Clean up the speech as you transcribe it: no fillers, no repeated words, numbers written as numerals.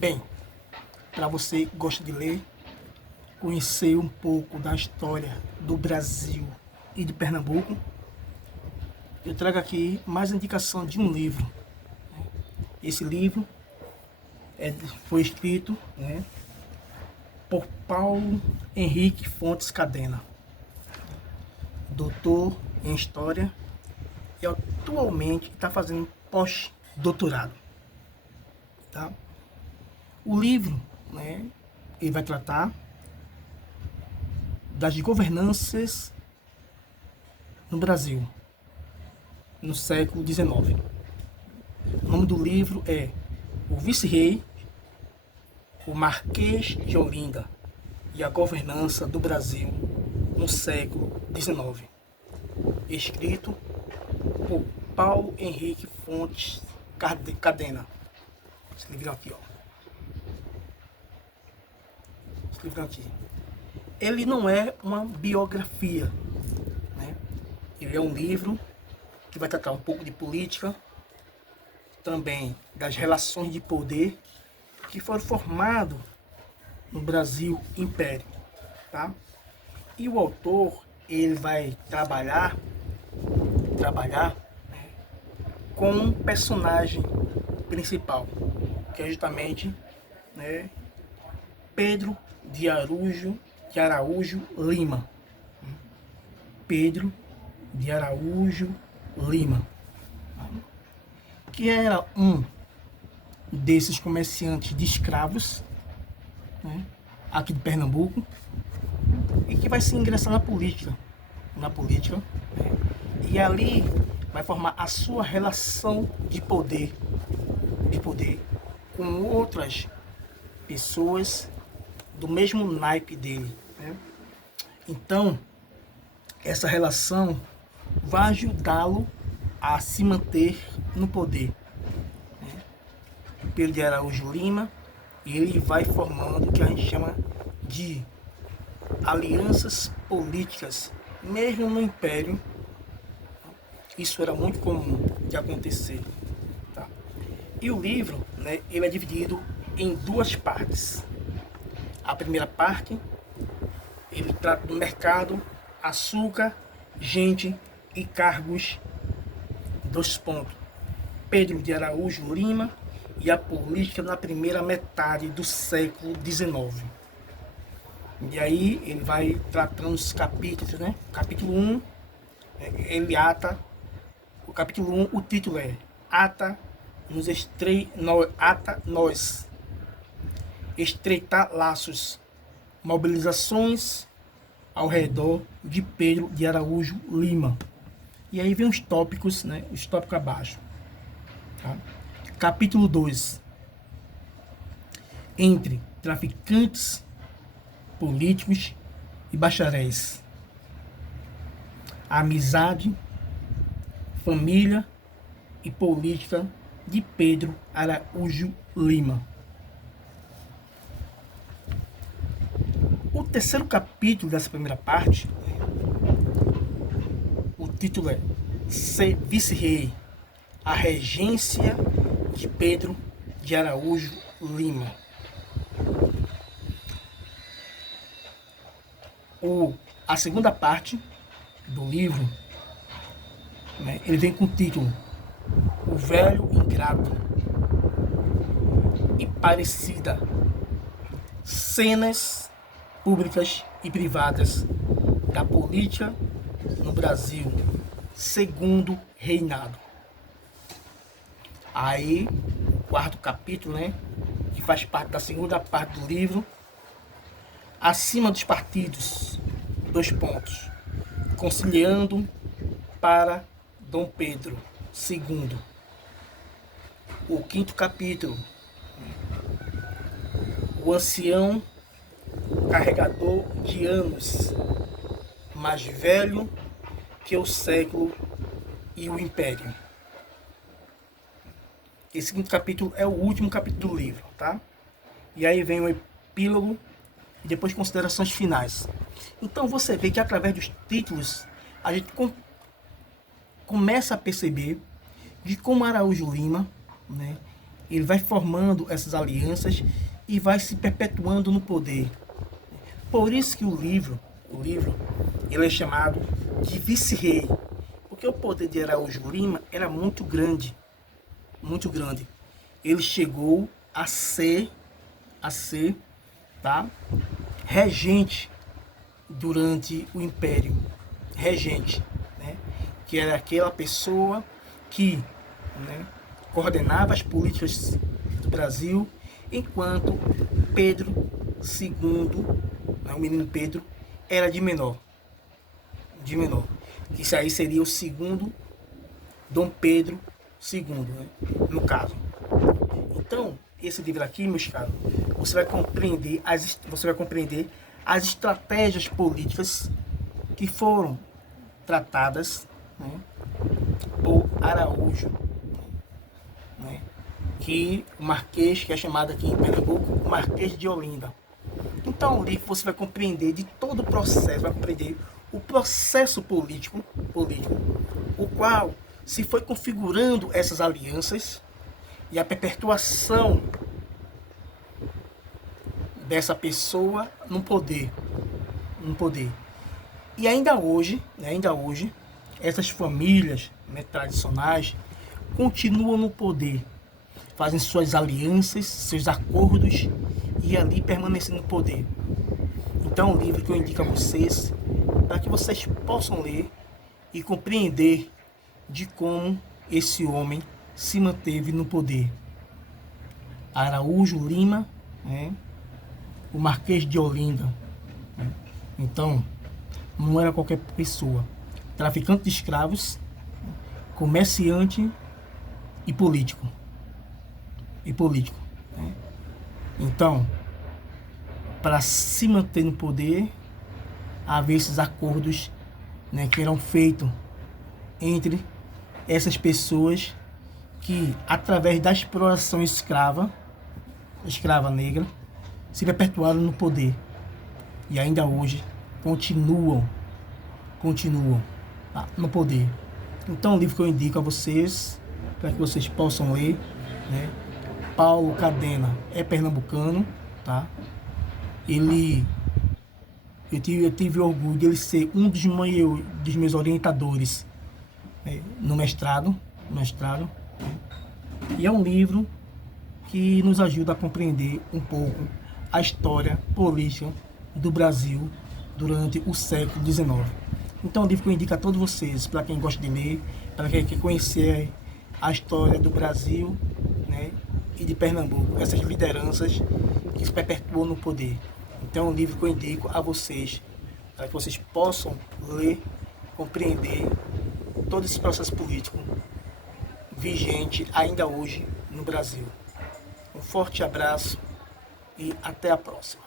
Bem, para você que gosta de ler, conhecer um pouco da história do Brasil e de Pernambuco, eu trago aqui mais indicação de um livro. Esse livro foi escrito, por Paulo Henrique Fontes Cadena, doutor em História, e atualmente está fazendo pós-doutorado. Tá? O livro, ele vai tratar das governanças no Brasil, no século XIX. O nome do livro é O Vice-Rei, o Marquês de Olinda e a Governança do Brasil no século XIX. Escrito por Paulo Henrique Fontes Cadena. Esse livro aqui, ó. Esse livro aqui. Ele não é uma biografia, Ele é um livro que vai tratar um pouco de política, também das relações de poder que foram formadas no Brasil Império, tá? E o autor, ele vai trabalhar com um personagem principal, que é justamente, Pedro de Araújo Lima. Pedro de Araújo Lima, que era um desses comerciantes de escravos, aqui de Pernambuco, e que vai se ingressar na política, e ali vai formar a sua relação de poder com outras pessoas do mesmo naipe dele. Então, essa relação vai ajudá-lo a se manter no poder. Pedro de Araújo Lima, ele vai formando o que a gente chama de alianças políticas, mesmo no Império. Isso era muito comum de acontecer. Tá? E o livro, ele é dividido em duas partes. A primeira parte, ele trata do mercado, açúcar, gente e cargos. Dois pontos. Pedro de Araújo Lima e a política na primeira metade do século XIX. E aí ele vai tratando os capítulos, Capítulo 1, ele ata. O capítulo 1, o título é Ata nós. Estreitar laços. Mobilizações ao redor de Pedro de Araújo Lima. E aí vem os tópicos, os tópicos abaixo. Tá? Capítulo 2. Entre traficantes, políticos e bacharéis. Amizade, família e política de Pedro Araújo Lima. O terceiro capítulo dessa primeira parte, o título é Ser Vice-Rei, a regência de Pedro de Araújo Lima. A segunda parte do livro, ele vem com o título O Velho Ingrato e Parecida, cenas públicas e privadas da política no Brasil, segundo reinado. Aí, o quarto capítulo, que faz parte da segunda parte do livro, acima dos partidos, dois pontos, conciliando para Dom Pedro II. O quinto capítulo, o ancião carregador de anos, mais velho que o século e o império. Esse quinto capítulo é o último capítulo do livro, tá? E aí vem o epílogo e depois considerações finais. Então você vê que através dos títulos a gente começa a perceber de como Araújo Lima, ele vai formando essas alianças e vai se perpetuando no poder. Por isso que o livro, ele é chamado de vice-rei, porque o poder de Araújo Lima era muito grande, muito grande. Ele chegou a ser, tá, regente durante o Império, regente, né, que era aquela pessoa que, né, coordenava as políticas do Brasil, enquanto Pedro II, né, o menino Pedro, era de menor. Isso aí seria o segundo Dom Pedro II, né, no caso. Então, esse livro aqui, meus caros, você vai compreender as estratégias políticas que foram tratadas, né, por Araújo, né, que o Marquês, que é chamado aqui em Pernambuco, o Marquês de Olinda. Então, o livro você vai compreender de todo o processo, vai compreender o processo político, o qual se foi configurando essas alianças e a perpetuação dessa pessoa no poder. E ainda hoje, essas famílias, né, tradicionais continuam no poder, fazem suas alianças, seus acordos e ali permanecem no poder. Então, o livro que eu indico a vocês, para que vocês possam ler e compreender de como esse homem se manteve no poder. Araújo Lima, né, o Marquês de Olinda. Então, não era qualquer pessoa. Traficante de escravos, comerciante e político. Né? Então, para se manter no poder, havia esses acordos, né, que eram feitos entre essas pessoas que, através da exploração escrava negra, se perpetuaram no poder. E ainda hoje continuam, tá, no poder. Então, o livro que eu indico a vocês, para que vocês possam ler, né? Paulo Cadena é pernambucano, tá? Eu tive orgulho de ele ser um dos meus orientadores, né, no mestrado. E é um livro que nos ajuda a compreender um pouco a história política do Brasil durante o século XIX. Então, é um livro que eu indico a todos vocês, para quem gosta de ler, para quem quer conhecer a história do Brasil, né, e de Pernambuco, essas lideranças que se perpetuam no poder. Então, é um livro que eu indico a vocês, para que vocês possam ler, compreender todo esse processo político vigente ainda hoje no Brasil. Um forte abraço e até a próxima.